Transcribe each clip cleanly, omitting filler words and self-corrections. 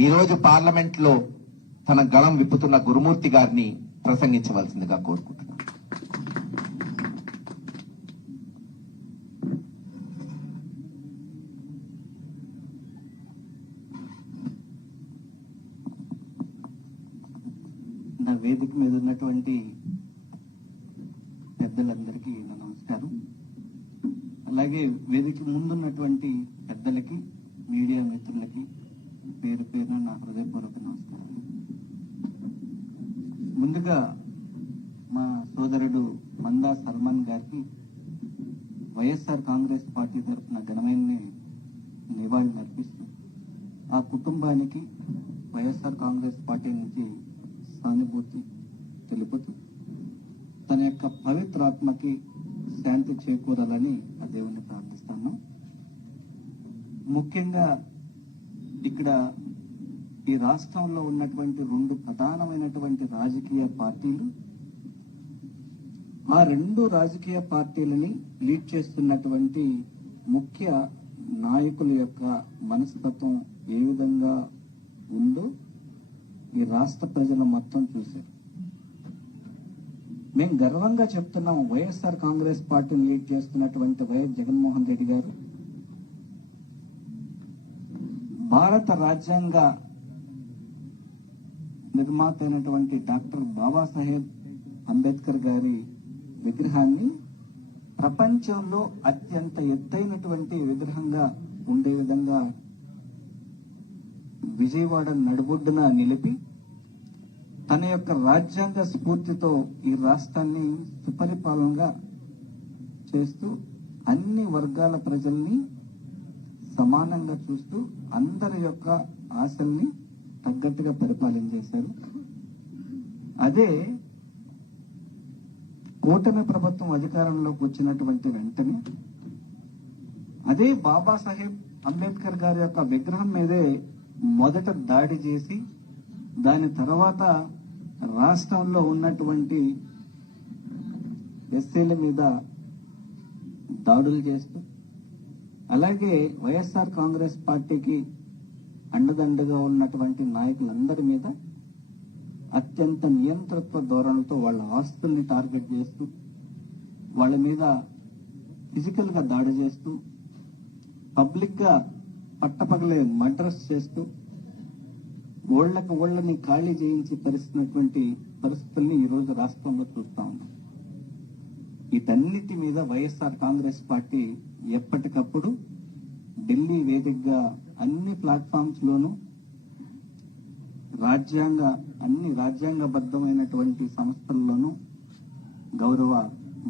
ఈ రోజు పార్లమెంట్ లో తన గళం విప్పుతున్న గురుమూర్తి గారిని ప్రసంగించవలసిందిగా కోరుకుంటున్నాను. నా వేదిక మీద ఉన్నటువంటి పెద్దలందరికీ నా నమస్కారం. అలాగే వేదిక ముందున్నటువంటి పెద్దలకి, మీడియా మిత్రులకి పేరు పేరున నా హృదయపూర్వక నమస్కారాలు. ముందుగా మా సోదరుడు మందా సల్మాన్ గారికి వైఎస్ఆర్ కాంగ్రెస్ పార్టీ తరఫున ఘనమైన నివాళులు అర్పిస్తూ ఆ కుటుంబానికి వైఎస్ఆర్ కాంగ్రెస్ పార్టీ నుంచి సానుభూతి తెలుపుతూ తన యొక్క పవిత్రాత్మకి శాంతి చేకూరాలని ఆ దేవుణ్ణి ప్రార్థిస్తాను. ముఖ్యంగా ఇక్కడ ఈ రాష్ట్రంలో ఉన్నటువంటి రెండు ప్రధానమైనటువంటి రాజకీయ పార్టీలు, ఆ రెండు రాజకీయ పార్టీలని లీడ్ చేస్తున్నటువంటి ముఖ్య నాయకుల యొక్క మనస్తత్వం ఏ విధంగా ఉందో ఈ రాష్ట్ర ప్రజలు మొత్తం చూశారు. మేము గర్వంగా చెప్తున్నాం, వైఎస్ఆర్ కాంగ్రెస్ పార్టీని లీడ్ చేస్తున్నటువంటి వైఎస్ జగన్మోహన్ రెడ్డి గారు భారత రాజ్యాంగ నిర్మాత అయినటువంటి డాక్టర్ బాబాసాహెబ్ అంబేద్కర్ గారి విగ్రహాన్ని ప్రపంచంలో అత్యంత ఎత్తైనటువంటి విగ్రహంగా ఉండే విధంగా విజయవాడ నడుబొడ్డున నిలిపి తన యొక్క రాజ్యాంగ స్ఫూర్తితో ఈ రాష్ట్రాన్ని సుపరిపాలనగా చేస్తూ అన్ని వర్గాల ప్రజల్ని సమానంగా చూస్తూ అందరి యొక్క ఆశల్ని తగ్గట్టుగా పరిపాలన చేశారు. అదే కూటమి ప్రభుత్వం అధికారంలోకి వచ్చినటువంటి వెంటనే అదే బాబాసాహెబ్ అంబేద్కర్ గారి యొక్క విగ్రహం మీదే మొదట దాడి చేసి దాని తర్వాత రాష్ట్రంలో ఉన్నటువంటి ఎస్సీల మీద దాడులు చేస్తూ, అలాగే వైఎస్ఆర్ కాంగ్రెస్ పార్టీకి అండదండగా ఉన్నటువంటి నాయకులందరి మీద అత్యంత నియంతృత్వ ధోరణితో వాళ్ళ ఆస్తుల్ని టార్గెట్ చేస్తూ, వాళ్ళ మీద ఫిజికల్ గా దాడి చేస్తూ, పబ్లిక్ గా పట్టపగలే మర్డర్స్ చేస్తూ, ఓళ్లని ఖాళీ చేయించి పరిస్థితుల్ని ఈ రోజు రాష్ట్రంలో చూస్తా ఉన్నాం. వీటన్నిటి మీద వైఎస్ఆర్ కాంగ్రెస్ పార్టీ ఎప్పటికప్పుడు ఢిల్లీ వేదికగా అన్ని ప్లాట్ఫామ్స్ లోనూ అన్ని రాజ్యాంగబద్ధమైనటువంటి సంస్థల్లోనూ గౌరవ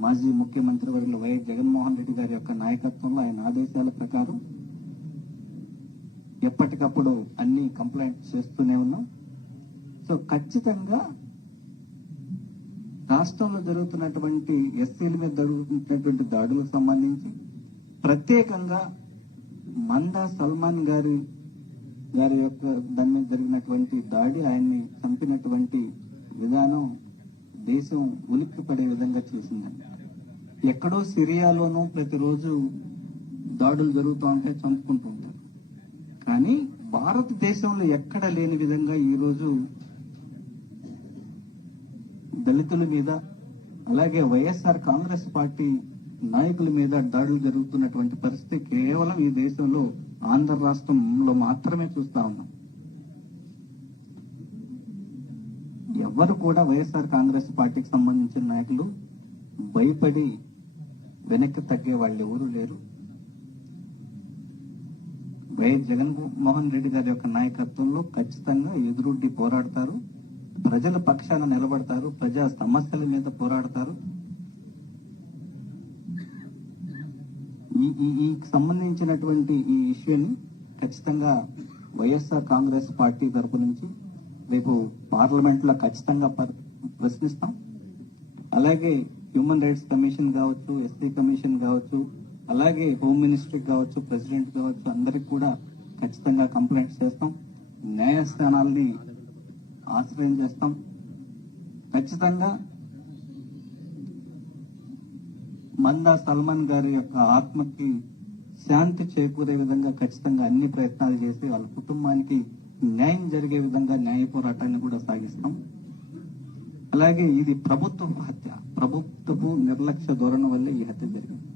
మాజీ ముఖ్యమంత్రి వర్యులు వైఎస్ జగన్మోహన్ రెడ్డి గారి యొక్క నాయకత్వంలో ఆయన ఆదేశాల ప్రకారం ఎప్పటికప్పుడు అన్ని కంప్లైంట్స్ చేస్తూనే ఉన్నాం. సో ఖచ్చితంగా రాష్ట్రంలో జరుగుతున్నటువంటి ఎస్సీల మీద జరుగుతున్నటువంటి దాడులకు సంబంధించి ప్రత్యేకంగా మందా సల్మాన్ గారి యొక్క దాని మీద జరిగినటువంటి దాడి, ఆయన్ని చంపినటువంటి విధానం దేశం ఉలిక్కి పడే విధంగా చేసిందండి. ఎక్కడో సిరియాలోనూ ప్రతిరోజు దాడులు జరుగుతూ ఉంటాయి, చంపుకుంటూ ఉంటారు. కానీ భారతదేశంలో ఎక్కడ లేని విధంగా ఈరోజు దళితుల మీద, అలాగే వైఎస్ఆర్ కాంగ్రెస్ పార్టీ నాయకుల మీద దాడులు జరుగుతున్నటువంటి పరిస్థితి కేవలం ఈ దేశంలో ఆంధ్ర రాష్ట్రంలో మాత్రమే చూస్తా ఉన్నాం. ఎవరు కూడా వైఎస్ఆర్ కాంగ్రెస్ పార్టీకి సంబంధించిన నాయకులు భయపడి వెనక్కి తగ్గే వాళ్ళు ఎవరూ లేరు. వైఎస్ జగన్మోహన్ రెడ్డి గారి యొక్క నాయకత్వంలో ఖచ్చితంగా ఎదురొడ్డి పోరాడతారు, ప్రజల పక్షాన నిలబడతారు, ప్రజా సమస్యల మీద పోరాడతారు. ఈ సంబంధించినటువంటి ఈ ఇష్యూని ఖచ్చితంగా వైఎస్ఆర్ కాంగ్రెస్ పార్టీ తరపు నుంచి రేపు పార్లమెంట్ లో ఖచ్చితంగా ప్రశ్నిస్తాం. అలాగే హ్యూమన్ రైట్స్ కమిషన్ కావచ్చు, ఎస్సీ కమిషన్ కావచ్చు, అలాగే హోమ్ మినిస్ట్రీ కావచ్చు, ప్రెసిడెంట్ కావచ్చు, అందరికి కూడా ఖచ్చితంగా కంప్లైంట్స్ చేస్తాం. న్యాయస్థానాల్ని ఆశ్రయం చేస్తాం. ఖచ్చితంగా మందా సల్మాన్ గారి యొక్క ఆత్మకి శాంతి చేకూరే విధంగా ఖచ్చితంగా అన్ని ప్రయత్నాలు చేసి వాళ్ళ కుటుంబానికి న్యాయం జరిగే విధంగా న్యాయ పోరాటాన్ని కూడా సాగిస్తాం. అలాగే ఇది ప్రభుత్వ హత్య, ప్రభుత్వపు నిర్లక్ష్య ధోరణి వల్లే ఈ హత్య జరిగింది.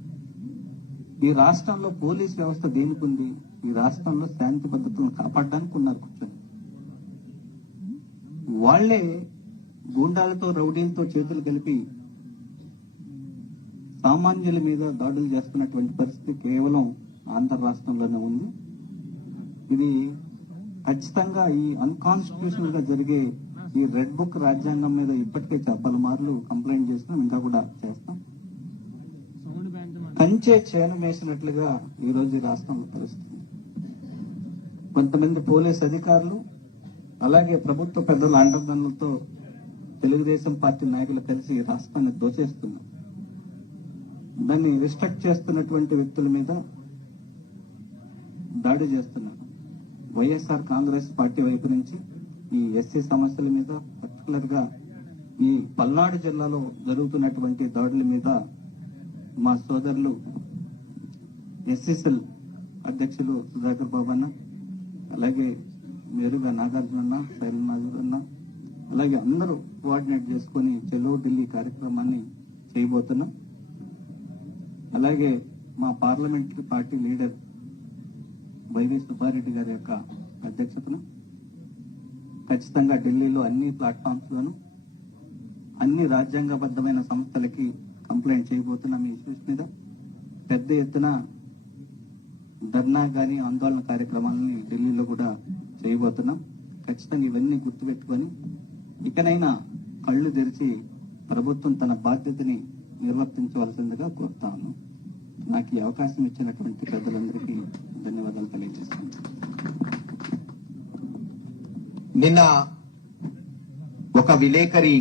ఈ రాష్ట్రంలో పోలీస్ వ్యవస్థ దేనికి ఉంది? ఈ రాష్ట్రంలో శాంతి భద్రతలను కాపాడడానికి ఉన్నారు కూర్చొని. వాళ్లే గూండాలతో రౌడీలతో చేతులు కలిపి సామాన్యుల మీద దాడులు చేస్తున్నటువంటి పరిస్థితి కేవలం ఆంధ్ర రాష్ట్రంలోనే ఉంది. ఇది ఖచ్చితంగా ఈ అన్కాన్స్టిట్యూషనల్ గా జరిగే ఈ రెడ్ బుక్ రాజ్యాంగం మీద ఇప్పటికే పలుమార్లు కంప్లైంట్ చేసినాం, ఇంకా కూడా చేస్తాం. కంచే చేను వేసినట్లుగా ఈ రోజు ఈ రాష్ట్రంలో పరిస్థితి. కొంతమంది పోలీస్ అధికారులు అలాగే ప్రభుత్వ పెద్దల అండదండలతో తెలుగుదేశం పార్టీ నాయకులు కలిసి ఈ రాష్ట్రాన్ని దోచేస్తున్నారు. దాన్ని రిస్ట్రిక్ట్ చేస్తున్నటువంటి వ్యక్తుల మీద దాడి చేస్తున్నారు. వైఎస్ఆర్ కాంగ్రెస్ పార్టీ వైపు నుంచి ఈ ఎస్సీ సమస్యల మీద, పర్టికులర్ గా ఈ పల్నాడు జిల్లాలో జరుగుతున్నటువంటి దాడుల మీద మా సోదరులు ఎస్సీసెల్ అధ్యక్షులు సుధాకర్ బాబు అన్న, అలాగే మేరుగా నాగార్జున అన్న, శైలనాథ్ అన్న, అలాగే అందరూ కోఆర్డినేట్ చేసుకుని చెలో ఢిల్లీ కార్యక్రమాన్ని చేయబోతున్నాం. అలాగే మా parliamentary party leader YV Subbareddy గారి యొక్క అధ్యక్షతను ఖచ్చితంగా ఢిల్లీలో అన్ని ప్లాట్ఫామ్స్ లోను అన్ని రాజ్యాంగబద్ధమైన సంస్థలకి కంప్లైంట్ చేయబోతున్నాం. ఈ ఇష్యూస్ మీద పెద్ద ఎత్తున ధర్నా గాని ఆందోళన కార్యక్రమాలని ఢిల్లీలో కూడా చేయబోతున్నాం. ఖచ్చితంగా ఇవన్నీ గుర్తుపెట్టుకొని ఇకనైనా కళ్ళు తెరిచి ప్రభుత్వం తన బాధ్యతని నిర్వర్తించవలసిందిగా కోరుతాను. నాకు ఈ అవకాశం ఇచ్చినటువంటి పెద్దలందరికీ ధన్యవాదాలు తెలియజేస్తాను. నిన్న ఒక విలేకరి